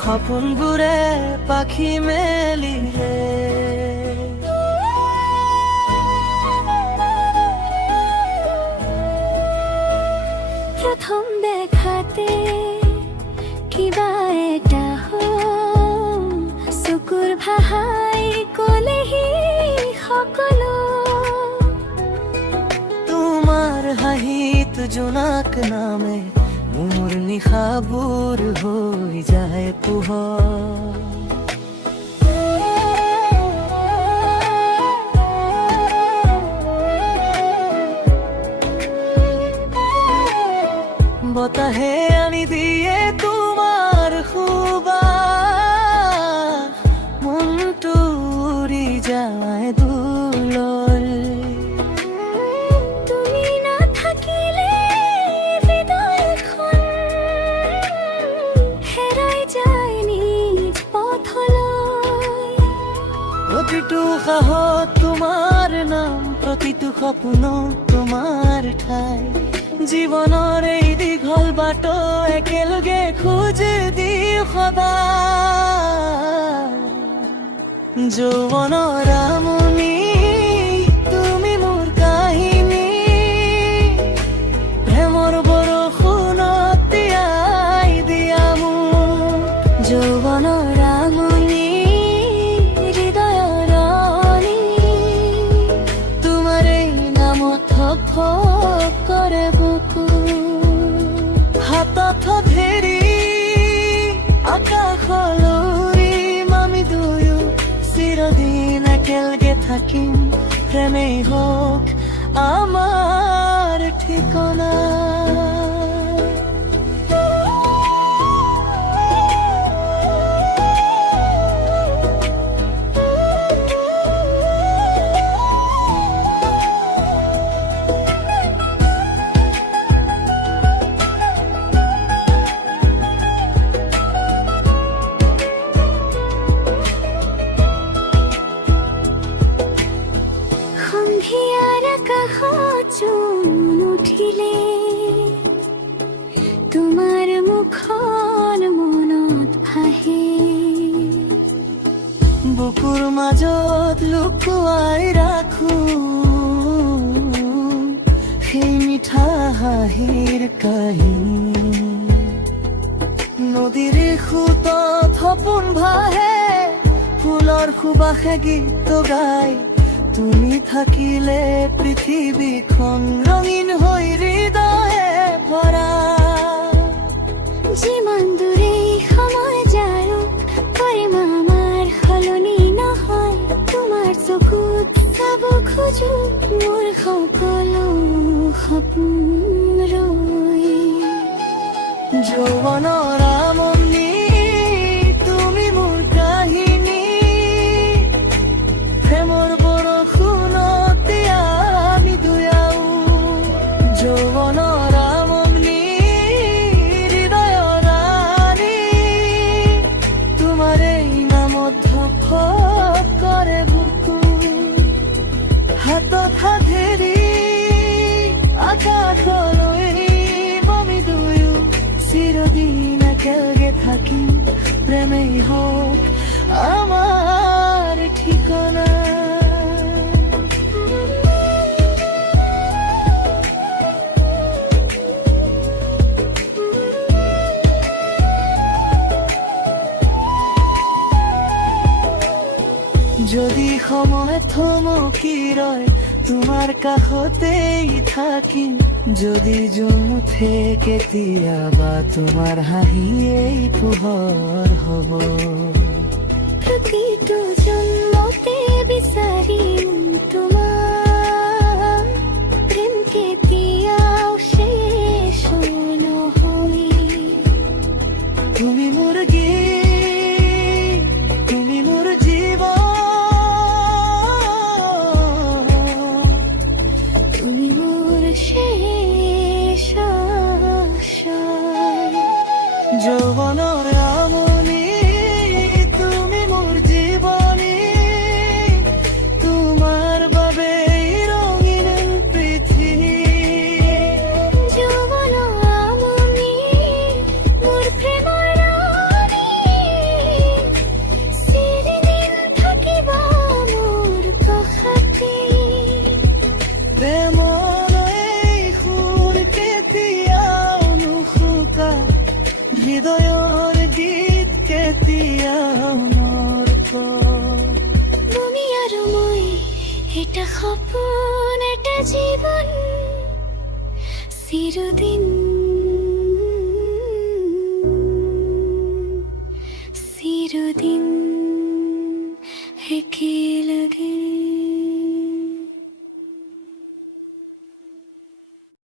সপোনবোৰে পাখি মেলিলে। প্ৰথম দেখাতে কিবা এটা হ'ল, চকুৰ ভাষাই ক'লেহি সকলো। তোমাৰ হাঁহিত জোনাক নামে মোৰ নিশাবোৰ হৈ যায় পোহৰ। বতাহে আনি দিয়ে তোমাৰ সুবাস, মনটো উৰি যায় দূৰলৈ। তুমি নাথাকিলে হৃদয়খন হেৰাই যায় নিজ পথলৈ। প্ৰতিটো সাহত তোমাৰ নাম, প্ৰতিটো সপোনত তোমাৰ ঠাই। জীৱনৰ এই দীঘল বাট একেলগে খোজ দিওঁ সদায়। যৌৱনৰ আমনি তুমি মোৰ কাহিনী, প্ৰেমৰ বৰষুণত তিয়াই দিয়া মোক। যৌৱনৰ আমনি হৃদয়ৰ অনি, তোমাৰ এই নামত থপ থপ কৰে বুকু। হাতত ধৰি আকাশলৈ আমি দুয়ো চিৰদিন একেলগে থাকিম। প্ৰেমেই হওক আমাৰ ঠিকনা। সন্ধিয়াৰ আকাশত জোন উঠিলে, তোমাৰ মুখখন মনত ভাহে। বুকুৰ মাজত লুকুৱাই ৰাখো সেই মিঠা হাঁহিৰ কাহিনী। নদীৰ সোঁতত সপোন ভাহে, ফুলৰ সুবাসে গীত গায়। তুমি থাকিলে পৃথিৱীখন ৰঙীন হৈ হৃদয়ে ভৰা। যিমান দূৰেই সময় যাওক, কৰিম আমাৰ সলনি নহয়। তোমাৰ চকুত চাব খোজো মোৰ সকলো সপোন ৰৈ। যৌৱনৰ আমনি তুমি মোৰ কাহিনী, প্ৰেমৰ বৰষুণত তিয়া আমি দুয়াও। যৌৱনৰ আমনি হৃদয়ৰ ৰাণী, তোমাৰ এই নামত ধপ ধপ কৰে বুকু। হাতত হাত ধৰি আকাশলৈ আমি দুয়ো চিৰদিন একেলগে থাকিম। প্ৰেমেই হওক আমাৰ ঠিকনা। যদি সময় থমকি ৰয়, তোমাৰ কাষতেই থাকিম। যদি জোন উঠে কেতিয়াবা, তোমাৰ হাঁহিয়েই পোহৰ হ'ব। প্ৰতিটো জন্মতে বিচাৰিম তোমাৰ প্ৰেম, কেতিয়াও শেষ নহয়। তুমি মোৰ গীত, তুমি মোৰ জীৱন, তুমি মোৰ শেষ আশা। যৌৱনৰ আমনি তুমি মোৰ জীৱনী, তোমাৰ বাবে ৰঙীন পৃথিৱী। যৌৱনৰ আমনি মোৰ প্ৰেমৰ ৰাণী, হৃদয়ৰ গীত কেতিয়াও নৰৱ তুমি আৰু মই এটা সপোন এটা জীৱন চিৰদিন